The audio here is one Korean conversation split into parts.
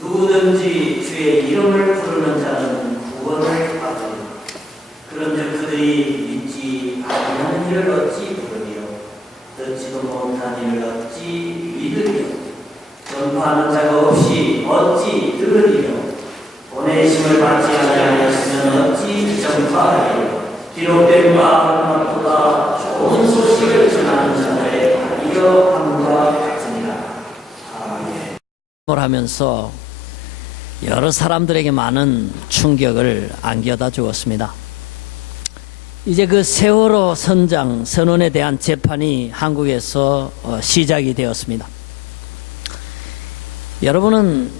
누구든지 주의 이름을 부르는 자는 구원을 받으리라. 그런즉 그들이 믿지 아니하는 이를 어찌 부르리요? 듣지도 못한 이를 어찌 믿으리요? 전파하는 자가 없이 어찌 들으리요? 보내심을 받지 아니하였으면 어찌 전파하리요? 기록된 바 그것보다 좋은 소식을 전하는 자들의 이어 함과 같으니라. 아멘. 하면서 여러 사람들에게 많은 충격을 안겨다 주었습니다. 이제 그 세월호 선장 선언에 대한 재판이 한국에서 시작이 되었습니다. 여러분은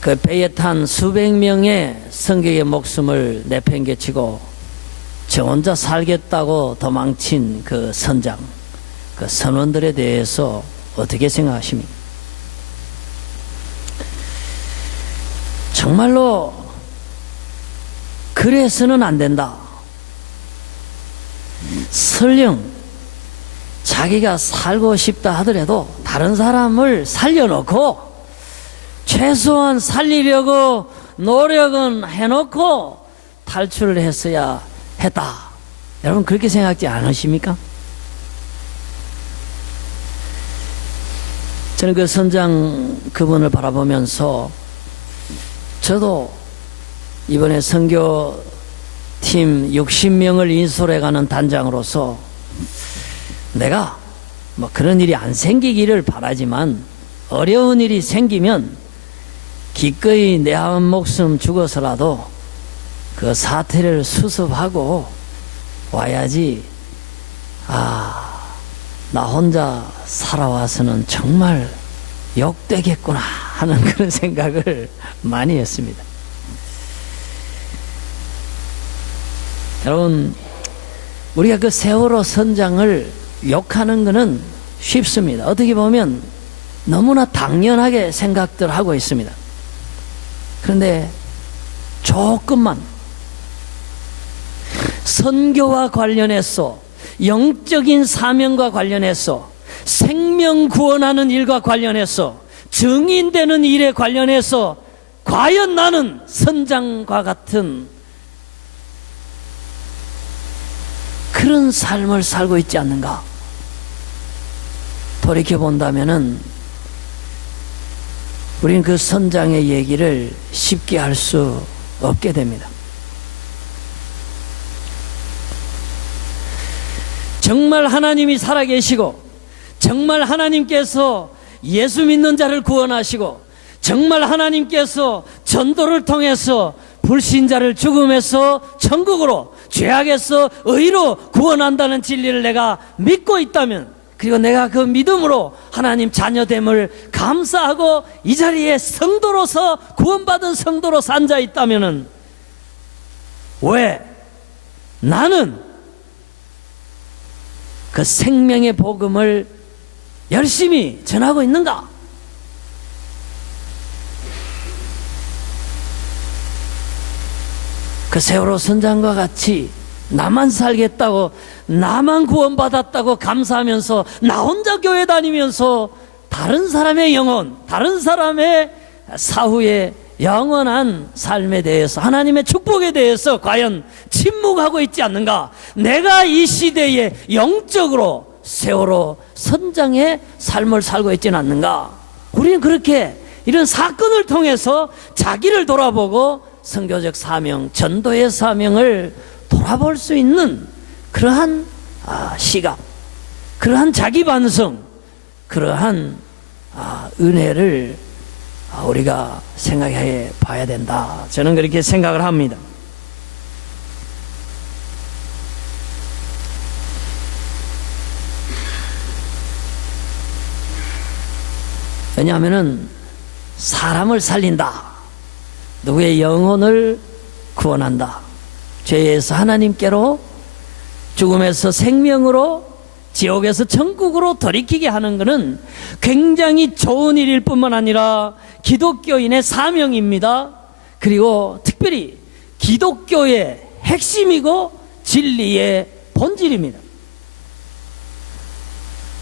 그 배에 탄 수백 명의 승객의 목숨을 내팽개치고 저 혼자 살겠다고 도망친 그 선장, 그 선원들에 대해서 어떻게 생각하십니까? 정말로 그래서는 안 된다. 설령 자기가 살고 싶다 하더라도 다른 사람을 살려놓고 최소한 살리려고 노력은 해놓고 탈출을 했어야 했다. 여러분 그렇게 생각하지 않으십니까? 저는 그 선장 그분을 바라보면서 저도 이번에 선교팀 60명을 인솔해가는 단장으로서 내가 뭐 그런 일이 안 생기기를 바라지만 어려운 일이 생기면 기꺼이 내 한 목숨 죽어서라도 그 사태를 수습하고 와야지. 나 혼자 살아와서는 정말 욕되겠구나 하는 그런 생각을 많이 했습니다. 여러분, 우리가 그 세월호 선장을 욕하는 것은 쉽습니다. 어떻게 보면 너무나 당연하게 생각들 하고 있습니다. 그런데 조금만 선교와 관련해서, 영적인 사명과 관련해서, 생명 구원하는 일과 관련해서, 증인되는 일에 관련해서 과연 나는 선장과 같은 그런 삶을 살고 있지 않는가? 돌이켜본다면은 우리는 그 선장의 얘기를 쉽게 할 수 없게 됩니다. 정말 하나님이 살아계시고, 정말 하나님께서 예수 믿는 자를 구원하시고, 정말 하나님께서 전도를 통해서 불신자를 죽음에서 천국으로, 죄악에서 의로 구원한다는 진리를 내가 믿고 있다면, 그리고 내가 그 믿음으로 하나님 자녀됨을 감사하고 이 자리에 성도로서 구원받은 성도로 산 자 있다면은 왜 나는 그 생명의 복음을 열심히 전하고 있는가? 그 세월호 선장과 같이 나만 살겠다고, 나만 구원받았다고 감사하면서 나 혼자 교회 다니면서 다른 사람의 영혼, 다른 사람의 사후의 영원한 삶에 대해서, 하나님의 축복에 대해서 과연 침묵하고 있지 않는가? 내가 이 시대에 영적으로 세월호 선장의 삶을 살고 있지는 않는가? 우리는 그렇게 이런 사건을 통해서 자기를 돌아보고 선교적 사명, 전도의 사명을 돌아볼 수 있는 그러한 시각, 그러한 자기 반성, 그러한 은혜를 우리가 생각해 봐야 된다. 저는 그렇게 생각을 합니다. 왜냐하면은 사람을 살린다, 누구의 영혼을 구원한다, 죄에서 하나님께로, 죽음에서 생명으로, 지옥에서 천국으로 돌이키게 하는 것은 굉장히 좋은 일일 뿐만 아니라 기독교인의 사명입니다. 그리고 특별히 기독교의 핵심이고 진리의 본질입니다.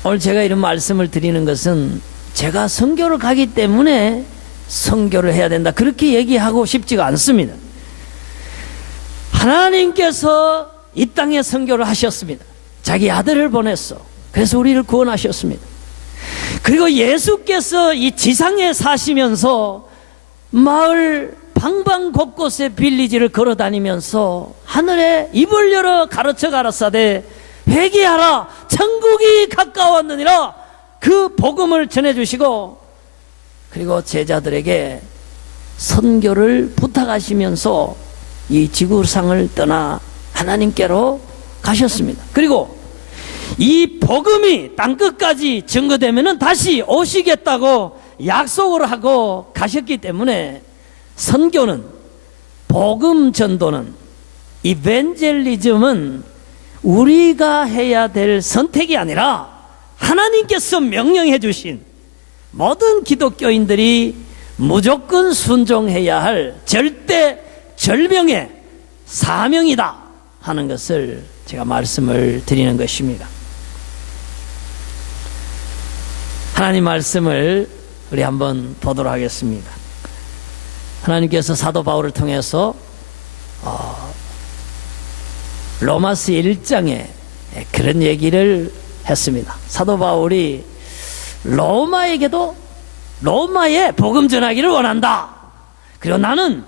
오늘 제가 이런 말씀을 드리는 것은 제가 선교를 가기 때문에 선교를 해야 된다. 그렇게 얘기하고 싶지가 않습니다. 하나님께서 이 땅에 선교를 하셨습니다. 자기 아들을 보냈어. 그래서 우리를 구원하셨습니다. 그리고 예수께서 이 지상에 사시면서 마을 방방 곳곳에 빌리지를 걸어다니면서 하늘에 입을 열어 가르쳐 가라사대 회개하라 천국이 가까웠느니라 그 복음을 전해주시고, 그리고 제자들에게 선교를 부탁하시면서 이 지구상을 떠나 하나님께로 가셨습니다. 그리고 이 복음이 땅끝까지 증거되면 다시 오시겠다고 약속을 하고 가셨기 때문에 선교는, 복음 전도는, 이벤젤리즘은 우리가 해야 될 선택이 아니라 하나님께서 명령해 주신 모든 기독교인들이 무조건 순종해야 할 절대 절명의 사명이다 하는 것을 제가 말씀을 드리는 것입니다. 하나님 말씀을 우리 한번 보도록 하겠습니다. 하나님께서 사도 바울을 통해서 로마서 1장에 그런 얘기를 했습니다. 사도 바울이 로마에게도 로마에 복음 전하기를 원한다. 그리고 나는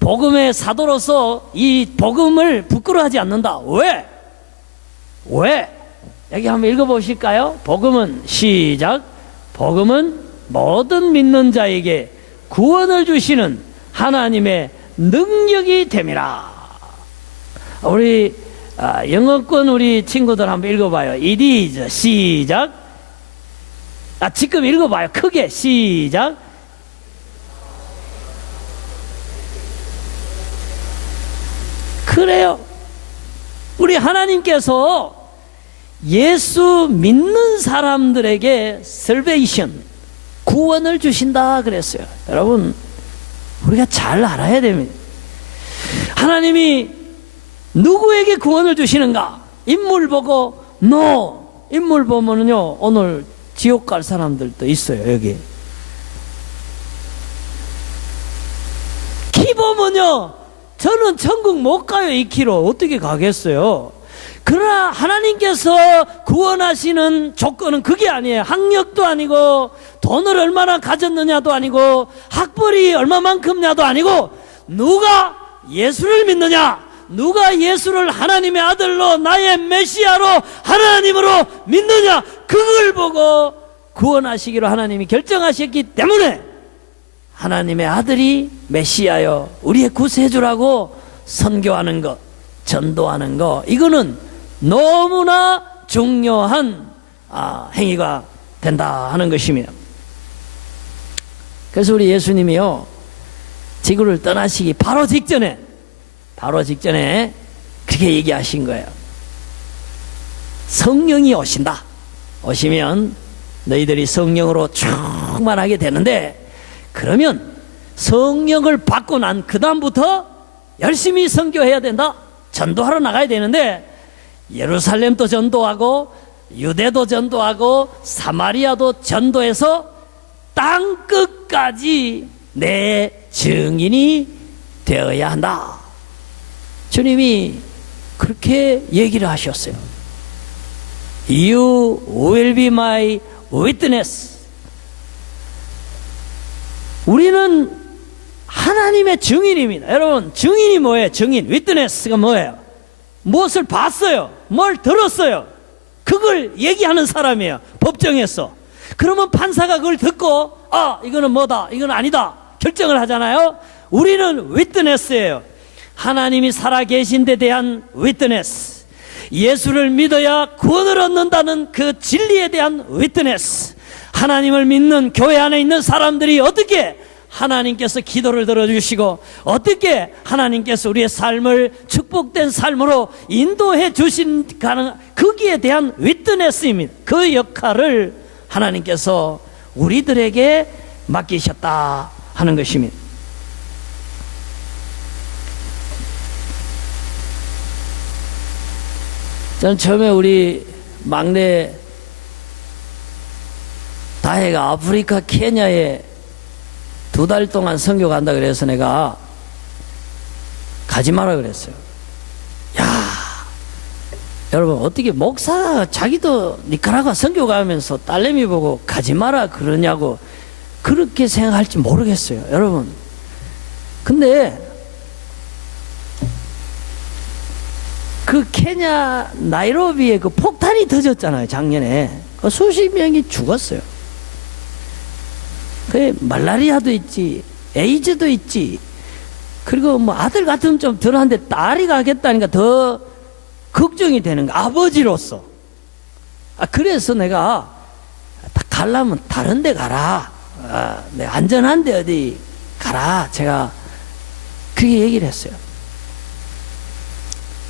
복음의 사도로서 이 복음을 부끄러워하지 않는다. 왜? 여기 한번 읽어보실까요? 복음은 시작. 복음은 모든 믿는 자에게 구원을 주시는 하나님의 능력이 됨이라. 우리 영어권 우리 친구들 한번 읽어봐요. It is 시작. 지금 읽어봐요. 크게 시작. 그래요. 우리 하나님께서 예수 믿는 사람들에게 salvation, 구원을 주신다 그랬어요. 여러분, 우리가 잘 알아야 됩니다. 하나님이 누구에게 구원을 주시는가? 인물 보고 no. 인물 보면요 오늘 지옥 갈 사람들도 있어요. 여기 키 보면요 저는 천국 못 가요. 2km 어떻게 가겠어요? 그러나 하나님께서 구원하시는 조건은 그게 아니에요. 학력도 아니고 돈을 얼마나 가졌느냐도 아니고 학벌이 얼마만큼냐도 아니고 누가 예수를 믿느냐, 누가 예수를 하나님의 아들로 나의 메시아로 하나님으로 믿느냐, 그걸 보고 구원하시기로 하나님이 결정하셨기 때문에 하나님의 아들이 메시아여 우리의 구세주라고 선교하는 것, 전도하는 것, 이거는 너무나 중요한 행위가 된다 하는 것입니다. 그래서 우리 예수님이요 지구를 떠나시기 바로 직전에 그렇게 얘기하신 거예요. 성령이 오신다. 오시면 너희들이 성령으로 충만하게 되는데, 그러면 성령을 받고 난 그 다음부터 열심히 선교해야 된다. 전도하러 나가야 되는데 예루살렘도 전도하고 유대도 전도하고 사마리아도 전도해서 땅 끝까지 내 증인이 되어야 한다. 주님이 그렇게 얘기를 하셨어요. You will be my witness. 우리는 하나님의 증인입니다. 여러분, 증인이 뭐예요? 증인, witness가 뭐예요? 무엇을 봤어요? 뭘 들었어요? 그걸 얘기하는 사람이에요. 법정에서. 그러면 판사가 그걸 듣고 이거는 뭐다, 이건 아니다 결정을 하잖아요. 우리는 witness예요. 하나님이 살아계신 데 대한 witness, 예수를 믿어야 구원을 얻는다는 그 진리에 대한 witness. 하나님을 믿는 교회 안에 있는 사람들이 어떻게 하나님께서 기도를 들어주시고 어떻게 하나님께서 우리의 삶을 축복된 삶으로 인도해 주신 거기에 대한 위트네스입니다. 그 역할을 하나님께서 우리들에게 맡기셨다 하는 것입니다. 저는 처음에 우리 막내 다혜가 아프리카 케냐에 2달 동안 선교 간다 그래서 내가 가지 마라 그랬어요. 야, 여러분 어떻게 목사가 자기도 니카라과 선교 가면서 딸내미 보고 가지 마라 그러냐고 그렇게 생각할지 모르겠어요. 여러분, 근데 그 케냐 나이로비에 그 폭탄이 터졌잖아요. 작년에 그 수십 명이 죽었어요. 그 말라리아도 있지, 에이즈도 있지. 그리고 뭐 아들 같으면 좀 덜한데 딸이 가겠다니까 더 걱정이 되는 거, 아버지로서. 그래서 내가 가려면 다른 데 가라. 안전한 데 어디 가라. 제가 그렇게 얘기를 했어요.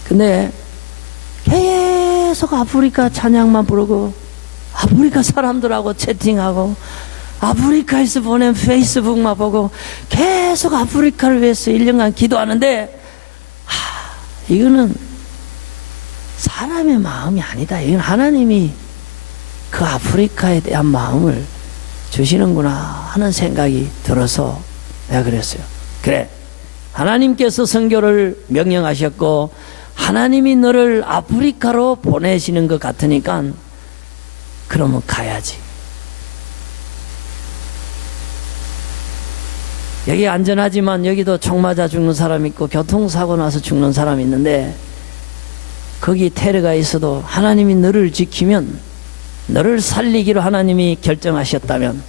근데 계속 아프리카 찬양만 부르고 아프리카 사람들하고 채팅하고 아프리카에서 보낸 페이스북만 보고 계속 아프리카를 위해서 1년간 기도하는데 이거는 사람의 마음이 아니다. 이건 하나님이 그 아프리카에 대한 마음을 주시는구나 하는 생각이 들어서 내가 그랬어요. 그래, 하나님께서 선교를 명령하셨고 하나님이 너를 아프리카로 보내시는 것 같으니까 그러면 가야지. 여기 안전하지만 여기도 총 맞아 죽는 사람 있고 교통사고 나서 죽는 사람 있는데 거기 테러가 있어도 하나님이 너를 지키면, 너를 살리기로 하나님이 결정하셨다면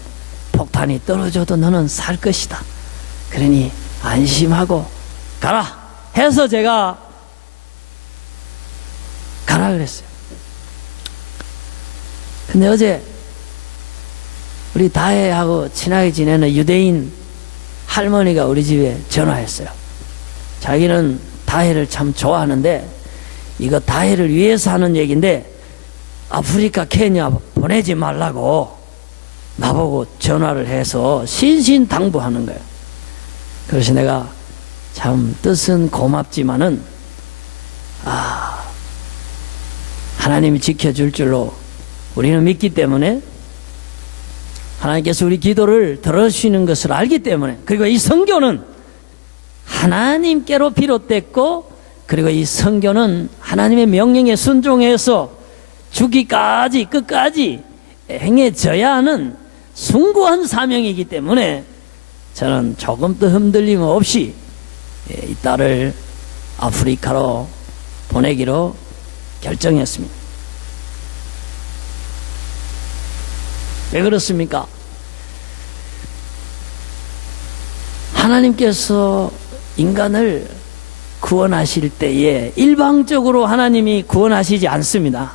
폭탄이 떨어져도 너는 살 것이다. 그러니 안심하고 가라 해서 제가 가라 그랬어요. 근데 어제 우리 다혜하고 친하게 지내는 유대인 할머니가 우리 집에 전화했어요. 자기는 다혜를 참 좋아하는데 이거 다혜를 위해서 하는 얘기인데 아프리카 케냐 보내지 말라고 나보고 전화를 해서 신신당부하는 거예요. 그래서 내가 참 뜻은 고맙지만은 하나님이 지켜줄 줄로 우리는 믿기 때문에, 하나님께서 우리 기도를 들어주시는 것을 알기 때문에, 그리고 이 선교는 하나님께로 비롯됐고, 그리고 이 선교는 하나님의 명령에 순종해서 죽기까지 끝까지 행해져야 하는 숭고한 사명이기 때문에 저는 조금도 흔들림 없이 이 딸을 아프리카로 보내기로 결정했습니다. 왜 그렇습니까? 하나님께서 인간을 구원하실 때에 일방적으로 하나님이 구원하시지 않습니다.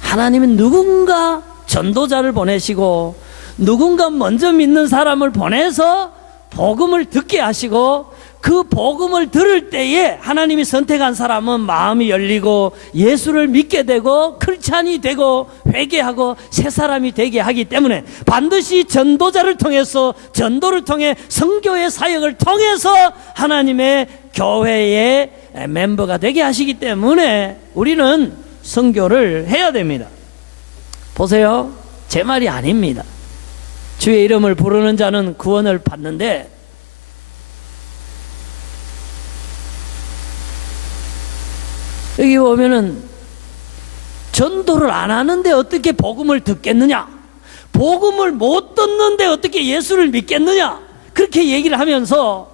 하나님은 누군가 전도자를 보내시고 누군가 먼저 믿는 사람을 보내서 복음을 듣게 하시고, 그 복음을 들을 때에 하나님이 선택한 사람은 마음이 열리고 예수를 믿게 되고 크리스찬이 되고 회개하고 새 사람이 되게 하기 때문에 반드시 전도자를 통해서, 전도를 통해 선교의 사역을 통해서 하나님의 교회의 멤버가 되게 하시기 때문에 우리는 선교를 해야 됩니다. 보세요, 제 말이 아닙니다. 주의 이름을 부르는 자는 구원을 받는데, 여기 보면은 전도를 안 하는데 어떻게 복음을 듣겠느냐, 복음을 못 듣는데 어떻게 예수를 믿겠느냐, 그렇게 얘기를 하면서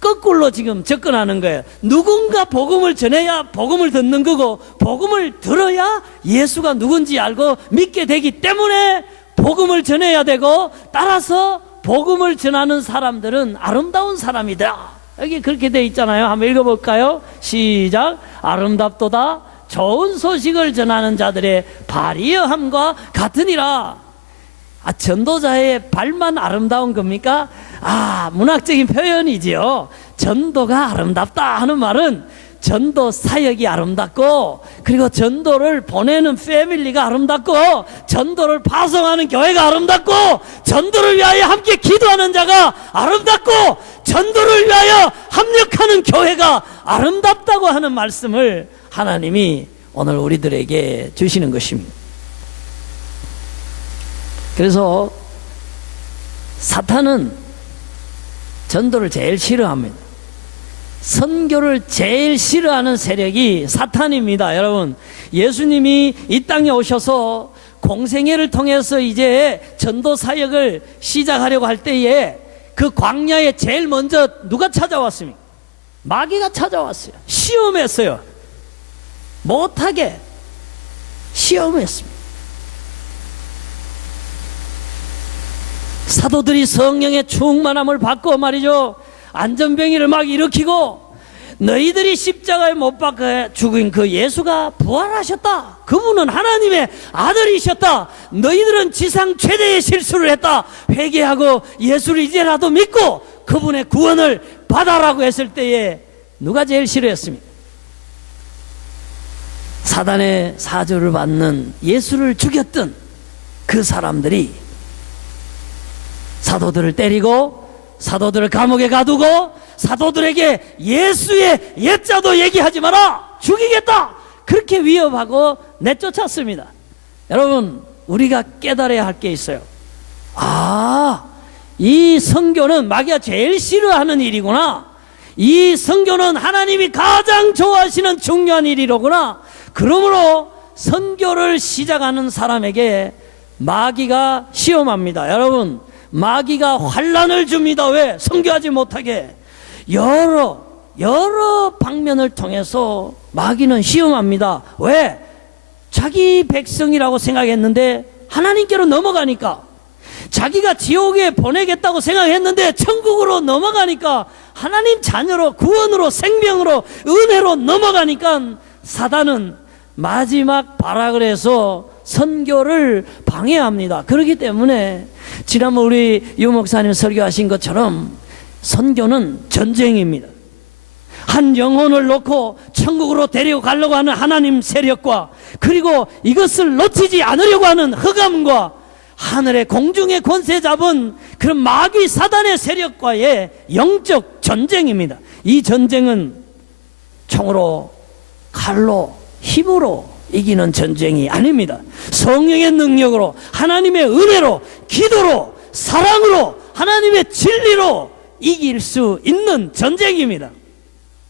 거꾸로 지금 접근하는 거예요. 누군가 복음을 전해야 복음을 듣는 거고, 복음을 들어야 예수가 누군지 알고 믿게 되기 때문에 복음을 전해야 되고, 따라서 복음을 전하는 사람들은 아름다운 사람이다. 여기 그렇게 돼 있잖아요. 한번 읽어볼까요? 시작. 아름답도다 좋은 소식을 전하는 자들의 발이여함과 같으니라. 전도자의 발만 아름다운 겁니까? 문학적인 표현이지요. 전도가 아름답다 하는 말은 전도 사역이 아름답고, 그리고 전도를 보내는 패밀리가 아름답고, 전도를 파송하는 교회가 아름답고, 전도를 위하여 함께 기도하는 자가 아름답고, 전도를 위하여 합력하는 교회가 아름답다고 하는 말씀을 하나님이 오늘 우리들에게 주시는 것입니다. 그래서 사탄은 전도를 제일 싫어합니다. 선교를 제일 싫어하는 세력이 사탄입니다. 여러분, 예수님이 이 땅에 오셔서 공생애를 통해서 이제 전도 사역을 시작하려고 할 때에 그 광야에 제일 먼저 누가 찾아왔습니까? 마귀가 찾아왔어요. 시험했어요. 못하게 시험했습니다. 사도들이 성령의 충만함을 받고 말이죠, 안전병이를 막 일으키고, 너희들이 십자가에 못 박혀 죽은 그 예수가 부활하셨다. 그분은 하나님의 아들이셨다. 너희들은 지상 최대의 실수를 했다. 회개하고 예수를 이제라도 믿고 그분의 구원을 받아라고 했을 때에 누가 제일 싫어했습니까? 사단의 사조를 받는 예수를 죽였던 그 사람들이 사도들을 때리고 사도들을 감옥에 가두고 사도들에게 예수의 옛자도 얘기하지 마라, 죽이겠다, 그렇게 위협하고 내쫓았습니다. 여러분, 우리가 깨달아야 할 게 있어요. 이 선교는 마귀가 제일 싫어하는 일이구나. 이 선교는 하나님이 가장 좋아하시는 중요한 일이로구나. 그러므로 선교를 시작하는 사람에게 마귀가 시험합니다. 여러분, 마귀가 환난을 줍니다. 왜? 선교하지 못하게. 여러 방면을 통해서 마귀는 시험합니다. 왜? 자기 백성이라고 생각했는데 하나님께로 넘어가니까, 자기가 지옥에 보내겠다고 생각했는데 천국으로 넘어가니까, 하나님 자녀로, 구원으로, 생명으로, 은혜로 넘어가니까 사단은 마지막 발악을 해서 선교를 방해합니다. 그렇기 때문에 지난번 우리 유 목사님 설교하신 것처럼 선교는 전쟁입니다. 한 영혼을 놓고 천국으로 데려가려고 하는 하나님 세력과, 그리고 이것을 놓치지 않으려고 하는 흑암과, 하늘의 공중의 권세 잡은 그런 마귀 사단의 세력과의 영적 전쟁입니다. 이 전쟁은 총으로, 칼로, 힘으로 이기는 전쟁이 아닙니다. 성령의 능력으로, 하나님의 은혜로, 기도로, 사랑으로, 하나님의 진리로 이길 수 있는 전쟁입니다.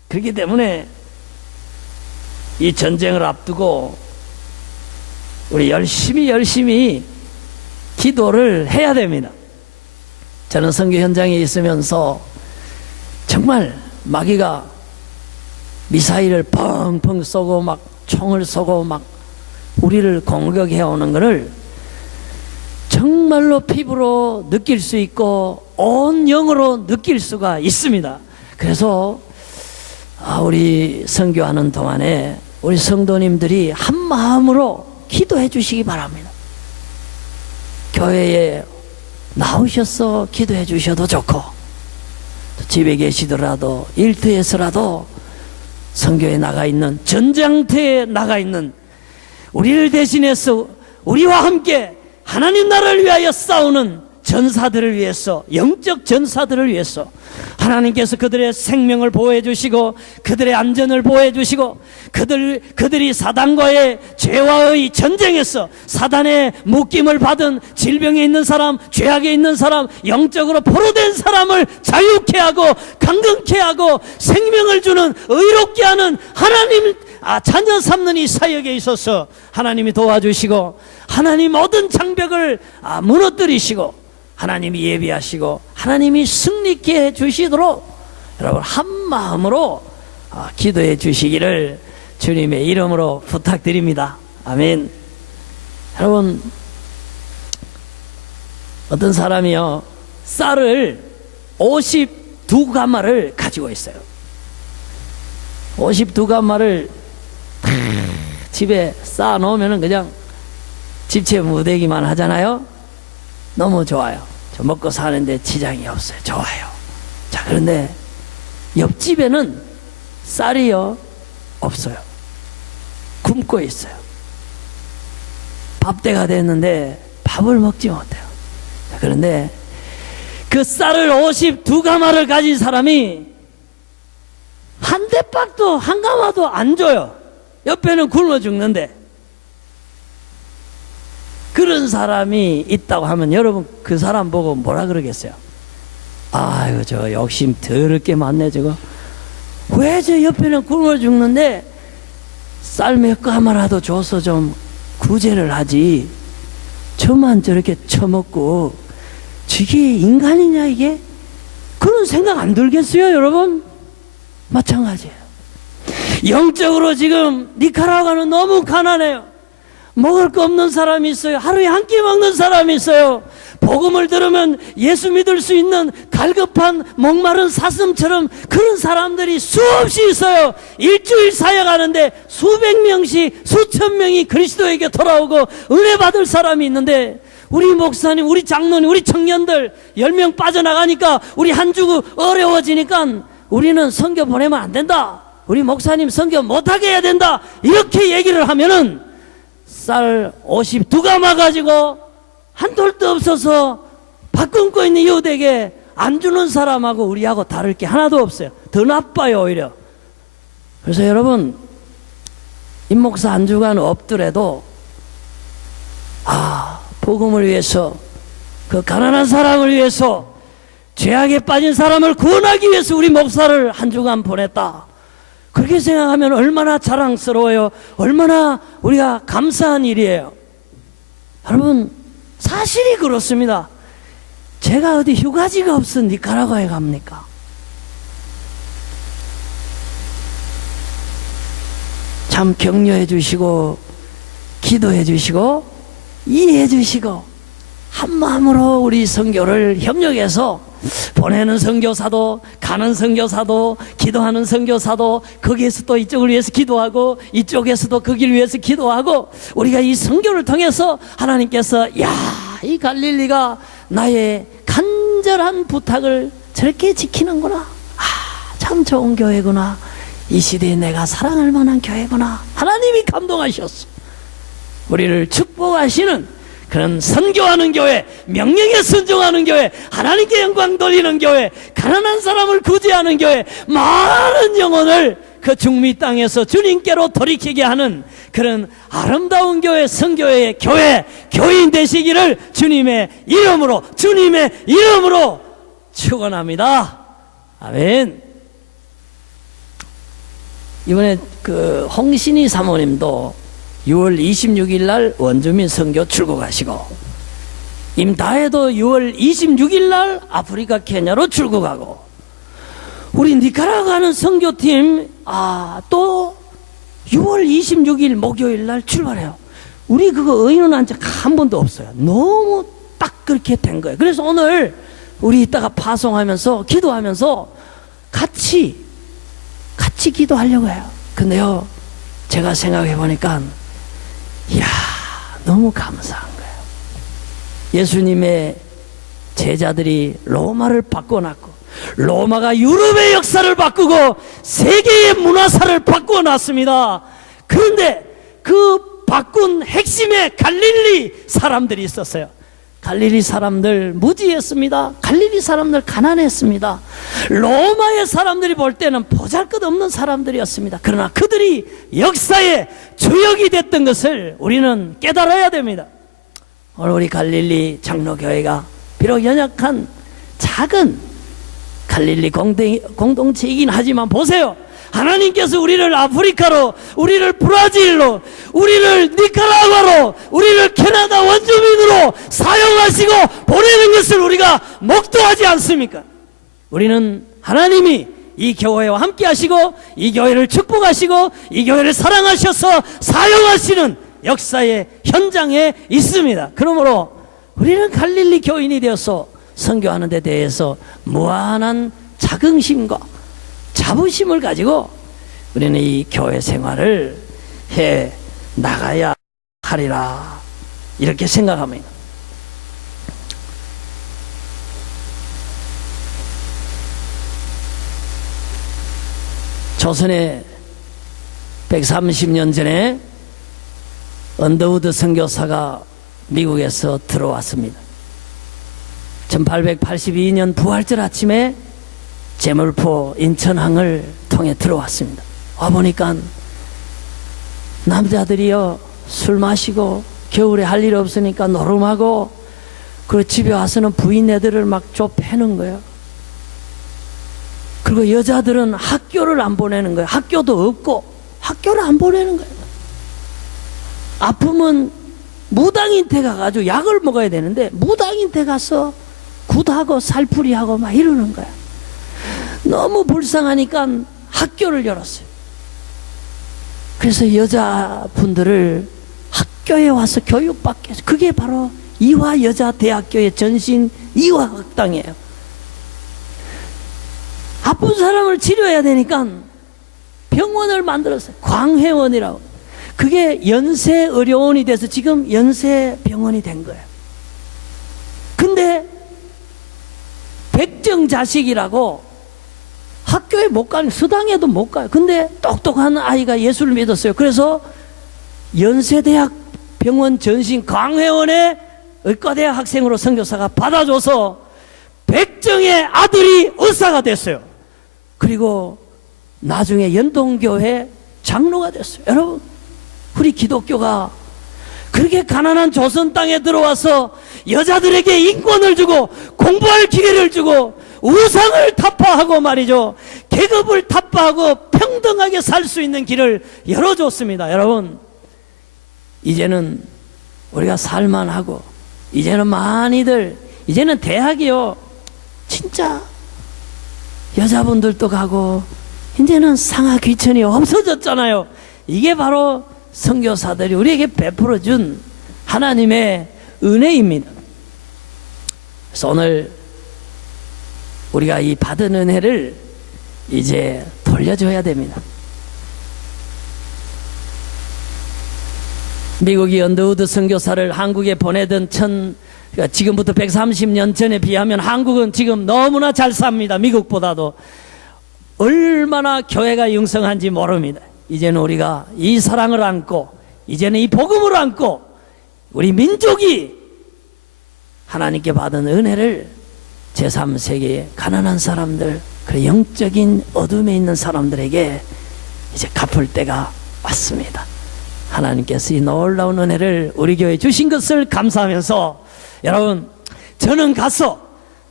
그렇기 때문에 이 전쟁을 앞두고 우리 열심히 기도를 해야 됩니다. 저는 선교 현장에 있으면서 정말 마귀가 미사일을 펑펑 쏘고 막 총을 쏘고 막 우리를 공격해 오는 것을 정말로 피부로 느낄 수 있고 온 영으로 느낄 수가 있습니다. 그래서 우리 선교하는 동안에 우리 성도님들이 한 마음으로 기도해 주시기 바랍니다. 교회에 나오셔서 기도해 주셔도 좋고, 집에 계시더라도 일터에서라도 선교에 나가 있는, 전장터에 나가 있는 우리를 대신해서 우리와 함께 하나님 나라를 위하여 싸우는 전사들을 위해서, 영적 전사들을 위해서 하나님께서 그들의 생명을 보호해 주시고 그들의 안전을 보호해 주시고, 그들이 사단과의 죄와의 전쟁에서 사단의 묶임을 받은 질병에 있는 사람, 죄악에 있는 사람, 영적으로 포로된 사람을 자유케 하고 강건케 하고 생명을 주는, 의롭게 하는 하나님 자녀 삼는 이 사역에 있어서 하나님이 도와주시고, 하나님 모든 장벽을 무너뜨리시고, 하나님이 예비하시고 하나님이 승리케 해주시도록 여러분 한 마음으로 기도해 주시기를 주님의 이름으로 부탁드립니다. 아멘. 여러분, 어떤 사람이요, 쌀을 52가마를 가지고 있어요. 52가마를 집에 쌓아 놓으면 그냥 집채 무대기만 하잖아요. 너무 좋아요. 저 먹고 사는데 지장이 없어요. 좋아요. 자, 그런데 옆집에는 쌀이요 없어요. 굶고 있어요. 밥때가 됐는데 밥을 먹지 못해요. 자, 그런데 그 쌀을 52가마를 가진 사람이 한 대박도 한 가마도 안 줘요. 옆에는 굶어 죽는데. 그런 사람이 있다고 하면 여러분 그 사람 보고 뭐라 그러겠어요? 아이고 저 욕심 더럽게 많네 저거. 왜 저 옆에는 굶어 죽는데 쌀 몇 가마라도 줘서 좀 구제를 하지. 저만 저렇게 처먹고 저게 인간이냐 이게? 그런 생각 안 들겠어요 여러분? 마찬가지예요. 영적으로 지금 니카라과는 너무 가난해요. 먹을 거 없는 사람이 있어요. 하루에 한 끼 먹는 사람이 있어요. 복음을 들으면 예수 믿을 수 있는 갈급한 목마른 사슴처럼 그런 사람들이 수없이 있어요. 일주일 사역하는데 수백 명씩 수천 명이 그리스도에게 돌아오고 은혜 받을 사람이 있는데 우리 목사님, 우리 장로님, 우리 청년들 10명 빠져나가니까 우리 한 주 어려워지니까 우리는 선교 보내면 안 된다. 우리 목사님 선교 못하게 해야 된다. 이렇게 얘기를 하면은 쌀 52가마 가지고 한 돌도 없어서 밥 굶고 있는 이웃에게 안 주는 사람하고 우리하고 다를 게 하나도 없어요. 더 나빠요 오히려. 그래서 여러분 임목사 한 주간 없더라도 복음을 위해서 그 가난한 사람을 위해서 죄악에 빠진 사람을 구원하기 위해서 우리 목사를 한 주간 보냈다. 그렇게 생각하면 얼마나 자랑스러워요. 얼마나 우리가 감사한 일이에요. 여러분 사실이 그렇습니다. 제가 어디 휴가지가 없어 니카라과에 갑니까? 참 격려해 주시고 기도해 주시고 이해해 주시고 한마음으로 우리 선교를 협력해서 보내는 선교사도 가는 선교사도 기도하는 선교사도 거기에서 또 이쪽을 위해서 기도하고 이쪽에서도 거기를 위해서 기도하고 우리가 이 선교를 통해서 하나님께서 이 갈릴리가 나의 간절한 부탁을 저렇게 지키는구나. 참 좋은 교회구나. 이 시대에 내가 사랑할 만한 교회구나. 하나님이 감동하셨어. 우리를 축복하시는 그런 선교하는 교회, 명령에 순종하는 교회, 하나님께 영광 돌리는 교회, 가난한 사람을 구제하는 교회, 많은 영혼을 그 중미 땅에서 주님께로 돌이키게 하는 그런 아름다운 교회, 선교회의 교회, 교인 되시기를 주님의 이름으로 축원합니다. 아멘. 이번에 그 홍신희 사모님도 6월 26일 날 원주민 선교 출국하시고 임다혜도 6월 26일 날 아프리카 케냐로 출국하고 우리 니카라과는 선교팀 또 6월 26일 목요일 날 출발해요. 우리 그거 의논한 적 한 번도 없어요. 너무 딱 그렇게 된 거예요. 그래서 오늘 우리 이따가 파송하면서 기도하면서 같이 기도하려고 해요. 근데요 제가 생각해 보니까 너무 감사한 거예요. 예수님의 제자들이 로마를 바꿔놨고 로마가 유럽의 역사를 바꾸고 세계의 문화사를 바꿔놨습니다. 그런데 그 바꾼 핵심에 갈릴리 사람들이 있었어요. 갈릴리 사람들 무지했습니다. 갈릴리 사람들 가난했습니다. 로마의 사람들이 볼 때는 보잘것없는 사람들이었습니다. 그러나 그들이 역사의 주역이 됐던 것을 우리는 깨달아야 됩니다. 오늘 우리 갈릴리 장로교회가 비록 연약한 작은 갈릴리 공동체이긴 하지만 보세요. 하나님께서 우리를 아프리카로, 우리를 브라질로, 우리를 니카라과로, 우리를 캐나다 원주민으로 사용하시고 보내는 것을 우리가 목도하지 않습니까? 우리는 하나님이 이 교회와 함께 하시고 이 교회를 축복하시고 이 교회를 사랑하셔서 사용하시는 역사의 현장에 있습니다. 그러므로 우리는 갈릴리 교인이 되어서 선교하는 데 대해서 무한한 자긍심과 자부심을 가지고 우리는 이 교회 생활을 해 나가야 하리라 이렇게 생각합니다. 조선에 130년 전에 언더우드 선교사가 미국에서 들어왔습니다. 1882년 부활절 아침에 제물포 인천항을 통해 들어왔습니다. 와보니까 남자들이요 술 마시고 겨울에 할 일 없으니까 노름하고 그 집에 와서는 부인네들을 막 좁혀는 거예요. 그리고 여자들은 학교를 안 보내는 거예요. 학교도 없고 학교를 안 보내는 거예요. 아프면 무당인테 가가지고 약을 먹어야 되는데 무당인테 가서 굿하고 살풀이하고 막 이러는 거야. 너무 불쌍하니까 학교를 열었어요. 그래서 여자분들을 학교에 와서 교육받게 해서, 그게 바로 이화여자대학교의 전신 이화학당이에요. 아픈 사람을 치료해야 되니까 병원을 만들었어요. 광회원이라고. 그게 연세의료원이 돼서 지금 연세병원이 된 거예요. 근데 백정자식이라고 학교에 못 가는, 수당에도 못 가요. 근데 똑똑한 아이가 예수를 믿었어요. 그래서 연세대학 병원 전신 광회원의 의과대학 학생으로 선교사가 받아줘서 백정의 아들이 의사가 됐어요. 그리고 나중에 연동교회 장로가 됐어요. 여러분, 우리 기독교가 그렇게 가난한 조선 땅에 들어와서 여자들에게 인권을 주고 공부할 기회를 주고 우상을 타파하고 말이죠, 계급을 타파하고 평등하게 살 수 있는 길을 열어줬습니다. 여러분, 이제는 우리가 살만하고, 이제는 많이들, 이제는 대학이요, 진짜 여자분들도 가고 이제는 상하 귀천이 없어졌잖아요. 이게 바로 선교사들이 우리에게 베풀어준 하나님의 은혜입니다. 그래서 오늘 우리가 이 받은 은혜를 이제 돌려줘야 됩니다. 미국이 언더우드 선교사를 한국에 보내던 그러니까 지금부터 130년 전에 비하면 한국은 지금 너무나 잘 삽니다. 미국보다도. 얼마나 교회가 융성한지 모릅니다. 이제는 우리가 이 사랑을 안고, 이제는 이 복음을 안고, 우리 민족이 하나님께 받은 은혜를 제3세계의 가난한 사람들, 그 영적인 어둠에 있는 사람들에게 이제 갚을 때가 왔습니다. 하나님께서 이 놀라운 은혜를 우리 교회에 주신 것을 감사하면서, 여러분, 저는 가서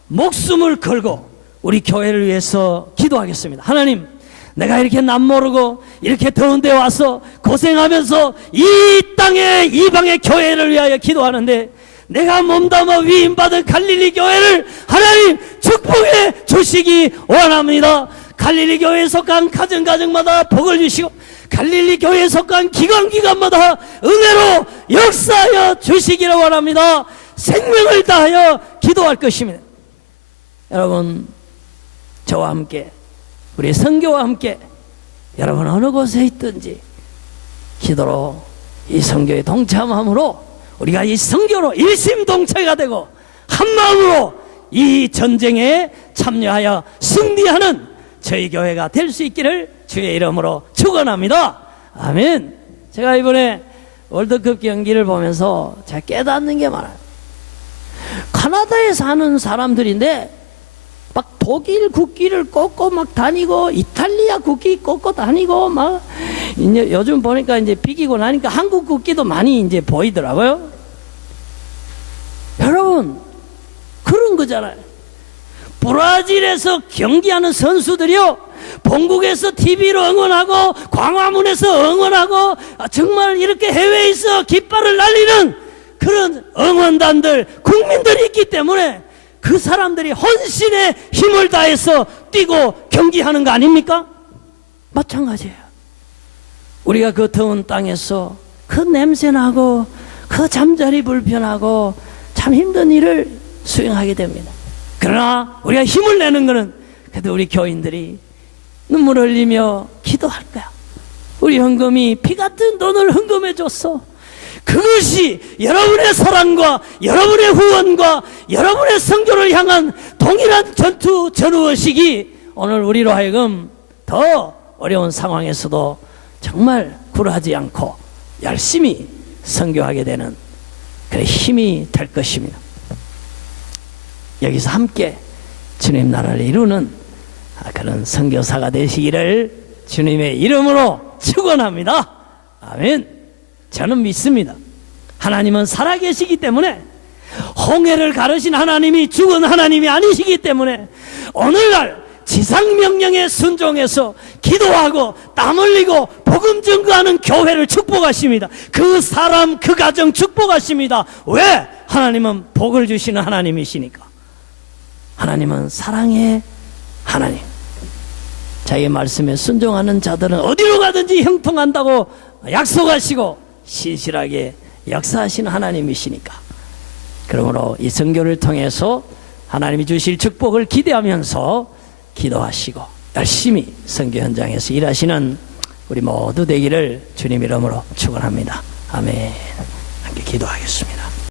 목숨을 걸고 우리 교회를 위해서 기도하겠습니다. 하나님, 내가 이렇게 남모르고 이렇게 더운 데 와서 고생하면서 이 땅의 이방의 교회를 위하여 기도하는데, 내가 몸담아 위임받은 갈릴리 교회를 하나님 축복해 주시기 원합니다. 갈릴리 교회에 속한 가정가정마다 복을 주시고, 갈릴리 교회에 속한 기관기관마다 은혜로 역사하여 주시기를 원합니다. 생명을 다하여 기도할 것입니다. 여러분, 저와 함께, 우리 선교와 함께, 여러분 어느 곳에 있든지 기도로 이 선교에 동참함으로 우리가 이 선교로 일심동체가 되고 한마음으로 이 전쟁에 참여하여 승리하는 저희 교회가 될 수 있기를 주의 이름으로 축원합니다. 아멘. 제가 이번에 월드컵 경기를 보면서 제가 깨닫는 게 많아요. 카나다에 사는 사람들인데 막 독일 국기를 꽂고 막 다니고, 이탈리아 국기 꽂고 다니고, 막 이제 요즘 보니까 이제 비기고 나니까 한국 국기도 많이 이제 보이더라고요. 여러분, 그런 거잖아요. 브라질에서 경기하는 선수들이요, 본국에서 TV로 응원하고 광화문에서 응원하고, 정말 이렇게 해외에서 깃발을 날리는 그런 응원단들, 국민들이 있기 때문에 그 사람들이 헌신의 힘을 다해서 뛰고 경기하는 거 아닙니까? 마찬가지예요. 우리가 그 더운 땅에서 그 냄새나고 그 잠자리 불편하고 참 힘든 일을 수행하게 됩니다. 그러나 우리가 힘을 내는 것은 그래도 우리 교인들이 눈물 흘리며 기도할 거야. 우리 헌금이 피 같은 돈을 헌금해 줬어. 그것이 여러분의 사랑과 여러분의 후원과 여러분의 선교를 향한 동일한 전후의식이 오늘 우리로 하여금 더 어려운 상황에서도 정말 굴하지 않고 열심히 선교하게 되는 그런 힘이 될 것입니다. 여기서 함께 주님 나라를 이루는 그런 선교사가 되시기를 주님의 이름으로 축원합니다. 아멘. 저는 믿습니다. 하나님은 살아계시기 때문에, 홍해를 가르신 하나님이 죽은 하나님이 아니시기 때문에 오늘날 지상명령에 순종해서 기도하고 땀 흘리고 복음 증거하는 교회를 축복하십니다. 그 사람 그 가정 축복하십니다. 왜? 하나님은 복을 주시는 하나님이시니까. 하나님은 사랑의 하나님. 자기의 말씀에 순종하는 자들은 어디로 가든지 형통한다고 약속하시고 신실하게 역사하시는 하나님이시니까. 그러므로 이 선교를 통해서 하나님이 주실 축복을 기대하면서 기도하시고 열심히 선교 현장에서 일하시는 우리 모두 되기를 주님 이름으로 축원합니다. 아멘. 함께 기도하겠습니다.